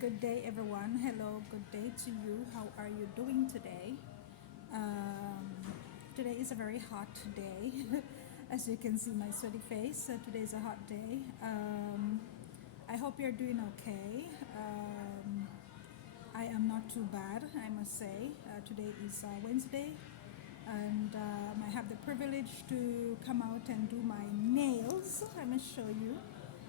Good day, everyone. Hello, good day to you. How are you doing today? Um, Today is a very hot day. As you can see, my sweaty face. Today is a hot day. I hope you're doing okay. I am not too bad, I must say. Today is Wednesday, and I have the privilege to come out and do my nails. I must show you.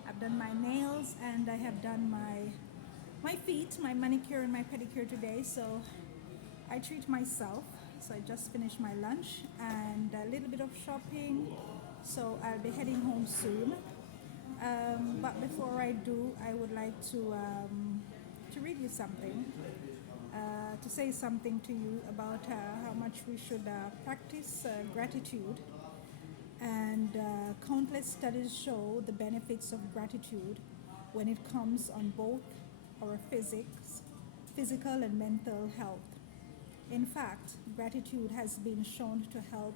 I've done my nails and I have done my feet, my manicure and my pedicure today. So I treat myself. So I just finished my lunch and a little bit of shopping. So I'll be heading home soon. But before I do, I would like to read you something, to say something to you about how much we should practice gratitude. And countless studies show the benefits of gratitude when it comes on both our physical and mental health. In fact, gratitude has been shown to help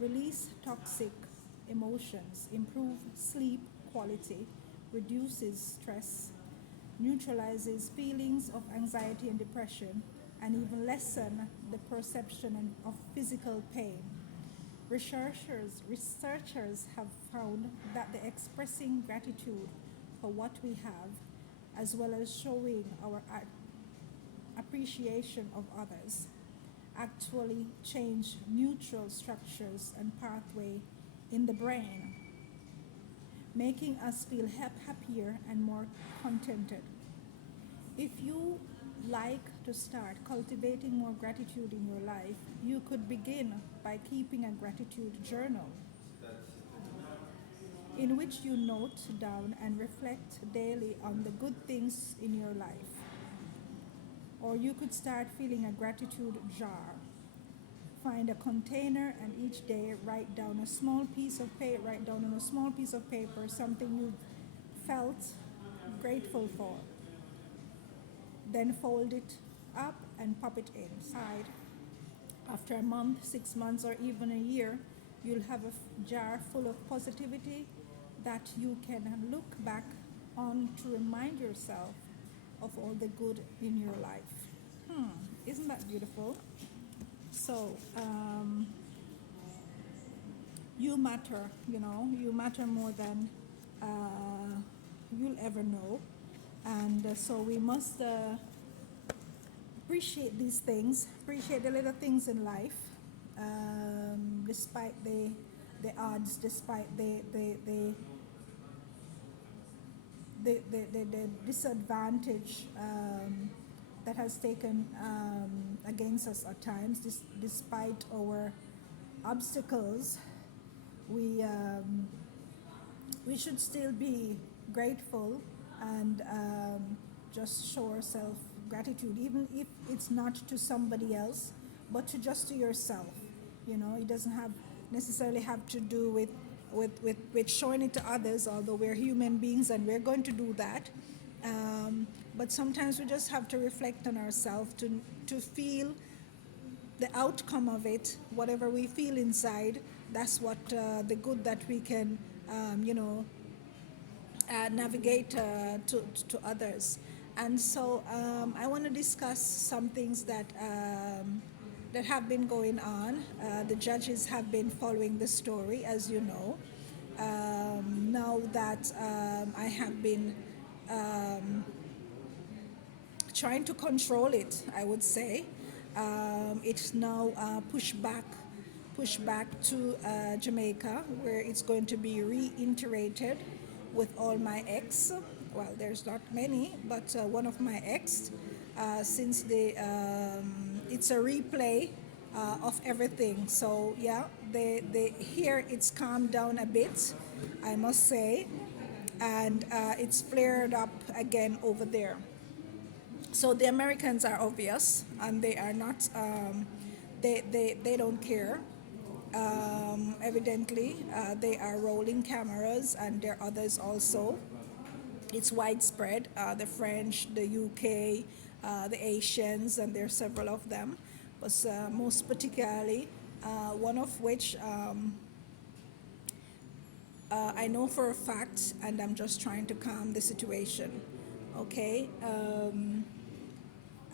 release toxic emotions, improve sleep quality, reduces stress, neutralizes feelings of anxiety and depression, and even lessen the perception of physical pain. Researchers have found that the expressing gratitude for what we have, as well as showing our appreciation of others, actually change neutral structures and pathway in the brain, making us feel happier and more contented. If you like to start cultivating more gratitude in your life, you could begin by keeping a gratitude journal in which you note down and reflect daily on the good things in your life. Or you could start filling a gratitude jar. Find a container and each day write down on a small piece of paper something you felt grateful for. Then fold it up and pop it inside. After a month, 6 months, or even a year, you'll have a jar full of positivity that you can look back on to remind yourself of all the good in your life. Isn't that beautiful? So, you matter, you matter more than you'll ever know. And so we must appreciate these things, appreciate the little things in life, despite the odds, despite the disadvantage that has taken against us at times, despite our obstacles. We we should still be grateful and just show ourselves gratitude, even if it's not to somebody else, but to yourself. It doesn't have necessarily have to do with showing it to others, although we're human beings and we're going to do that. But sometimes we just have to reflect on ourselves to feel the outcome of it, whatever we feel inside. That's what the good that we can, navigate to others. And so I want to discuss some things that have been going on. The judges have been following the story, as you know. Now that I have been trying to control it, I would say. It's now pushed back to Jamaica, where it's going to be reiterated with all my ex. Well, there's not many, but one of my ex, since it's a replay of everything. So yeah, here it's calmed down a bit, I must say, and it's flared up again over there. So the Americans are obvious, and they are not. They don't care. Evidently, they are rolling cameras, and there are others also. It's widespread. The French, the UK, the Asians, and there are several of them. But most particularly, one of which I know for a fact, and I'm just trying to calm the situation. Okay,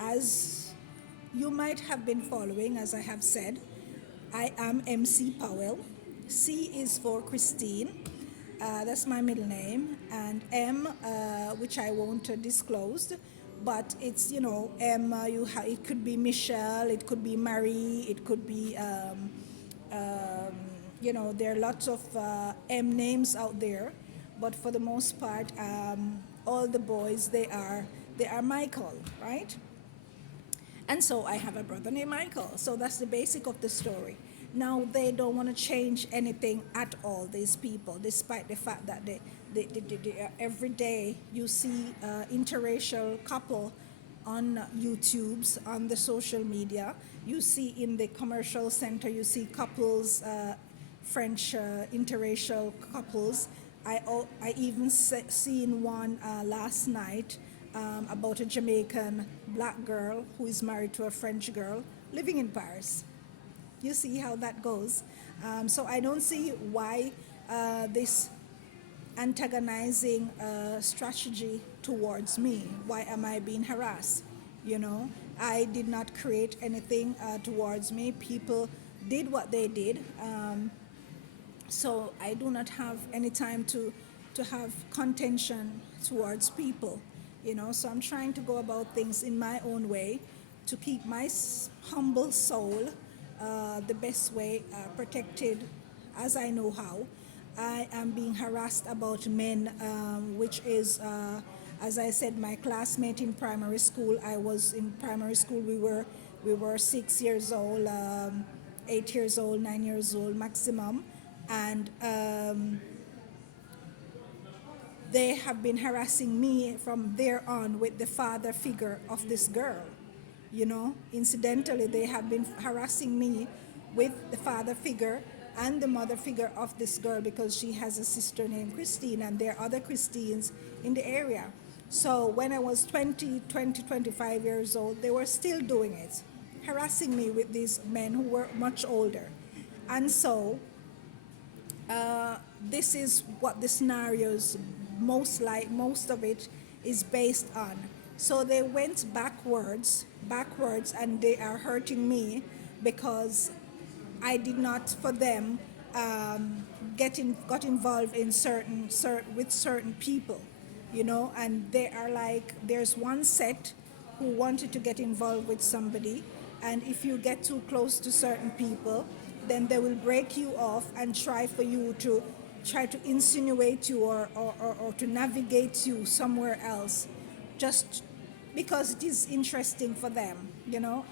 as you might have been following, as I have said, I am MC Powell. C is for Christine. That's my middle name. And M, which I won't disclose, but it's, M, it could be Michelle, it could be Marie, it could be, there are lots of M names out there. But for the most part, all the boys, they are Michael, right? And so I have a brother named Michael. So that's the basic of the story. Now they don't want to change anything at all, these people, despite the fact that every day you see interracial couple on YouTube's, on the social media. You see in the commercial center, you see couples, French interracial couples. I even seen one last night about a Jamaican black girl who is married to a French girl living in Paris. You see how that goes. So I don't see why this antagonizing strategy towards me. Why am I being harassed? You know, I did not create anything towards me. People did what they did. So I do not have any time to have contention towards people, So I'm trying to go about things in my own way to keep my humble soul the best way, protected as I know how. I am being harassed about men, which is, as I said, my classmate in primary school. I was in primary school. We were 6 years old, 8 years old, 9 years old maximum, and they have been harassing me from there on with the father figure of this girl. Incidentally, they have been harassing me with the father figure and the mother figure of this girl because she has a sister named Christine and there are other Christines in the area. So when I was 25 years old, they were still doing it, harassing me with these men who were much older. And so this is what the scenarios, most of it is based on. So they went backwards, and they are hurting me because I did not, for them, got involved in with certain people, and they are like, there's one set who wanted to get involved with somebody, and if you get too close to certain people, then they will break you off and try to insinuate you or to navigate you somewhere else, just because it is interesting for them,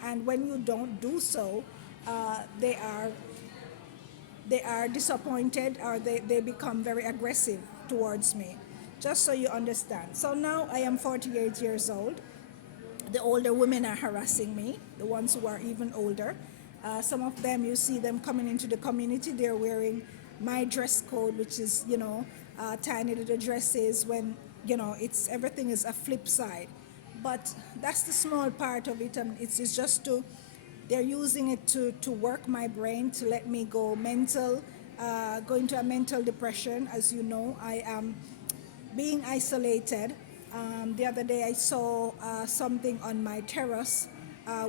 and when you don't do so, they are disappointed, or they become very aggressive towards me, just so you understand. So now I am 48 years old. The older women are harassing me, the ones who are even older. Some of them, you see them coming into the community, they're wearing my dress code, which is, tiny little dresses, when, everything is a flip side. But that's the small part of it, and it's just they're using it to work my brain, to let me go into a mental depression. As you know, I am being isolated. The other day I saw something on my terrace,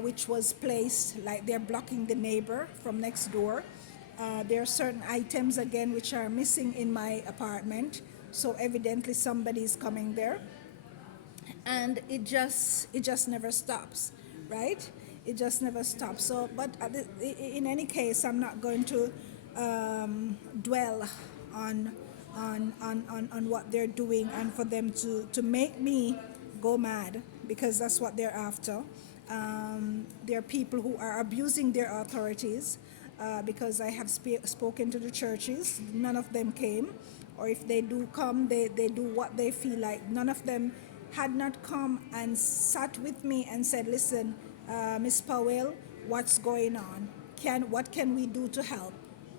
which was placed like they're blocking the neighbor from next door. There are certain items again which are missing in my apartment, so evidently somebody is coming there, and it just never stops, right? It just never stops. So, but in any case, I'm not going to dwell on on what they're doing, and for them to make me go mad, because that's what they're after. There are people who are abusing their authorities, because I have spoken to the churches. None of them came, or if they do come, they do what they feel like. None of them had not come and sat with me and said, listen, Miss Powell, what's going on? What can we do to help?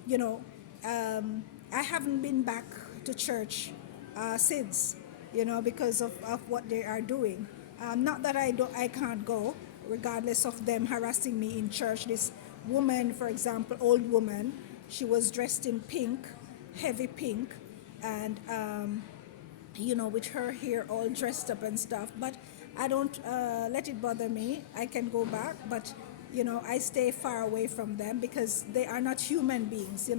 You know, I haven't been back to church since, because of what they are doing. Not that I can't go, regardless of them harassing me in church. This woman, for example, old woman, she was dressed in pink, heavy pink, and with her hair all dressed up and stuff. But I don't let it bother me. I can go back, but I stay far away from them because they are not human beings.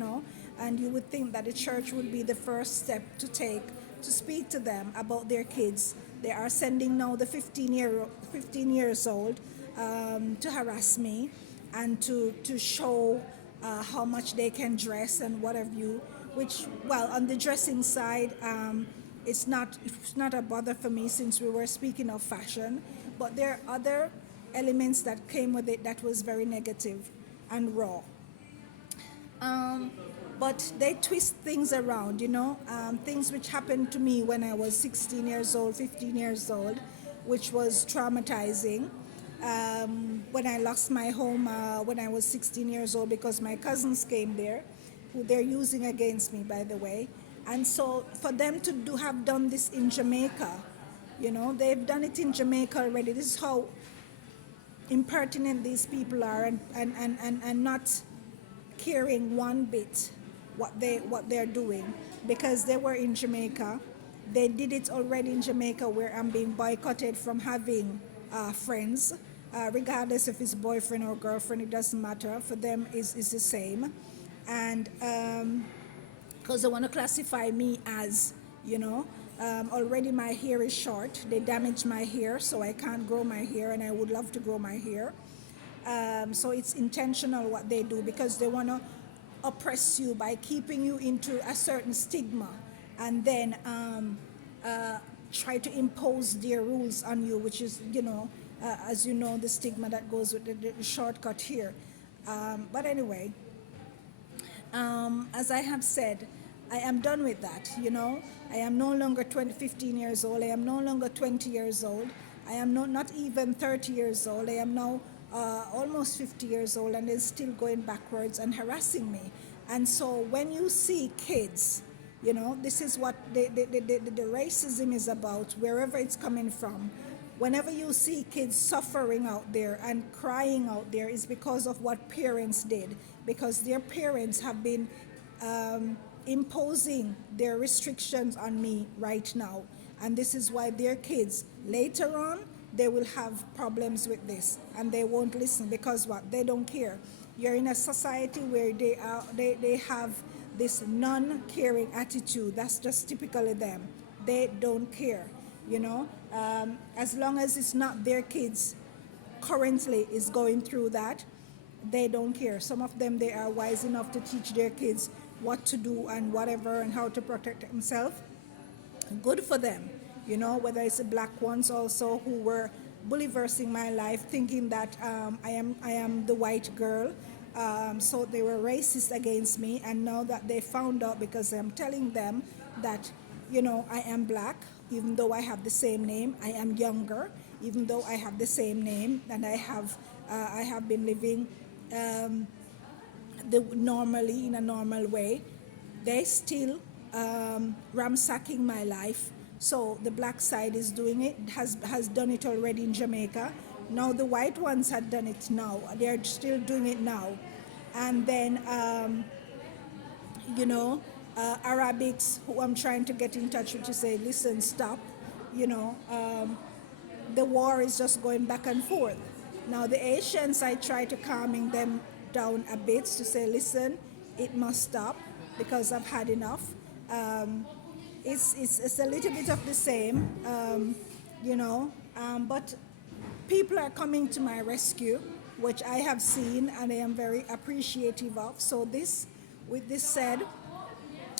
And you would think that the church would be the first step to take to speak to them about their kids. They are sending now the 15 years old to harass me and to show how much they can dress and what have you. Which, well, on the dressing side, it's not a bother for me since we were speaking of fashion. But there are other elements that came with it that was very negative and raw. Um, but they twist things around, things which happened to me when I was 16 years old, 15 years old, which was traumatizing. When I lost my home when I was 16 years old because my cousins came there, who they're using against me, by the way. And so for them to have done this in Jamaica, they've done it in Jamaica already. This is how impertinent these people are, and not caring one bit what they're doing, because they were in Jamaica. They did it already in Jamaica, where I'm being boycotted from having friends, regardless if it's boyfriend or girlfriend. It doesn't matter for them. Is the same, and because they want to classify me as, already my hair is short. They damaged my hair, so I can't grow my hair, and I would love to grow my hair. So it's intentional what they do, because they want to oppress you by keeping you into a certain stigma, and then try to impose their rules on you, which is, as you know, the stigma that goes with the shortcut here. But anyway, as I have said, I am done with that. I am no longer 15 years old. I am no longer 20 years old. I am not even 30 years old. I am now almost 50 years old, and they're still going backwards and harassing me. And so when you see kids, this is what the racism is about, wherever it's coming from. Whenever you see kids suffering out there and crying out there, is because of what parents did, because their parents have been imposing their restrictions on me right now. And this is why their kids, later on, they will have problems with this, and they won't listen, because what? They don't care. You're in a society where they have this non-caring attitude. That's just typically them. They don't care, as long as it's not their kids currently is going through that. They don't care. Some of them, they are wise enough to teach their kids what to do and whatever, and how to protect themselves. Good for them. Whether it's the black ones also, who were bullyversing my life, thinking that I am the white girl. So they were racist against me, and now that they found out, because I'm telling them that I am black, even though I have the same name. I am younger, even though I have the same name, and I have been living normally, in a normal way. They still ransacking my life. So the black side is doing it, has done it already in Jamaica. Now the white ones had done it now. They're still doing it now. And then, Arabics, who I'm trying to get in touch with, to say, listen, stop. You know, the war is just going back and forth. Now the Asians, I try to calming them down a bit, to say, listen, it must stop, because I've had enough. It's a little bit of the same, but people are coming to my rescue, which I have seen and I am very appreciative of. So with this said,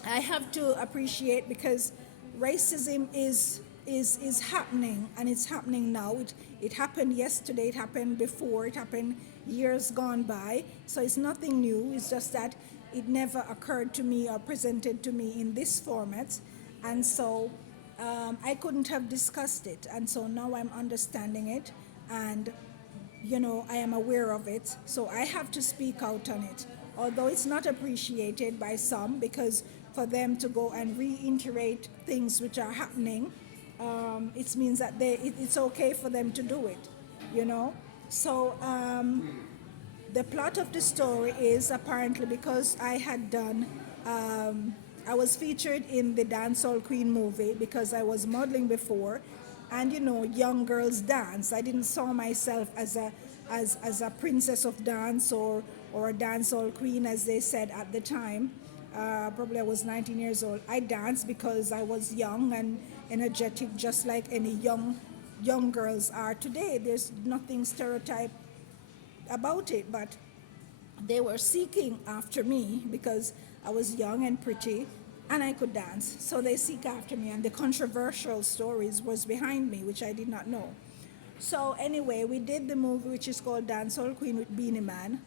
I have to appreciate, because racism is happening, and it's happening now. It happened yesterday, it happened before, it happened years gone by. So it's nothing new. It's just that it never occurred to me or presented to me in this format. And so I couldn't have discussed it. And so now I'm understanding it, and I am aware of it. So I have to speak out on it. Although it's not appreciated by some, because for them to go and reiterate things which are happening, it means that it's okay for them to do it. So the plot of the story is, apparently, because I had done I was featured in the Dancehall Queen movie because I was modeling before, and young girls dance. I didn't saw myself as a princess of dance or a dancehall queen as they said at the time. Probably I was 19 years old. I danced because I was young and energetic, just like any young girls are today. There's nothing stereotype about it, but they were seeking after me because I was young and pretty and I could dance. So they seek after me, and the controversial stories was behind me, which I did not know. So anyway, we did the movie, which is called Dancehall Queen with Beanie Man,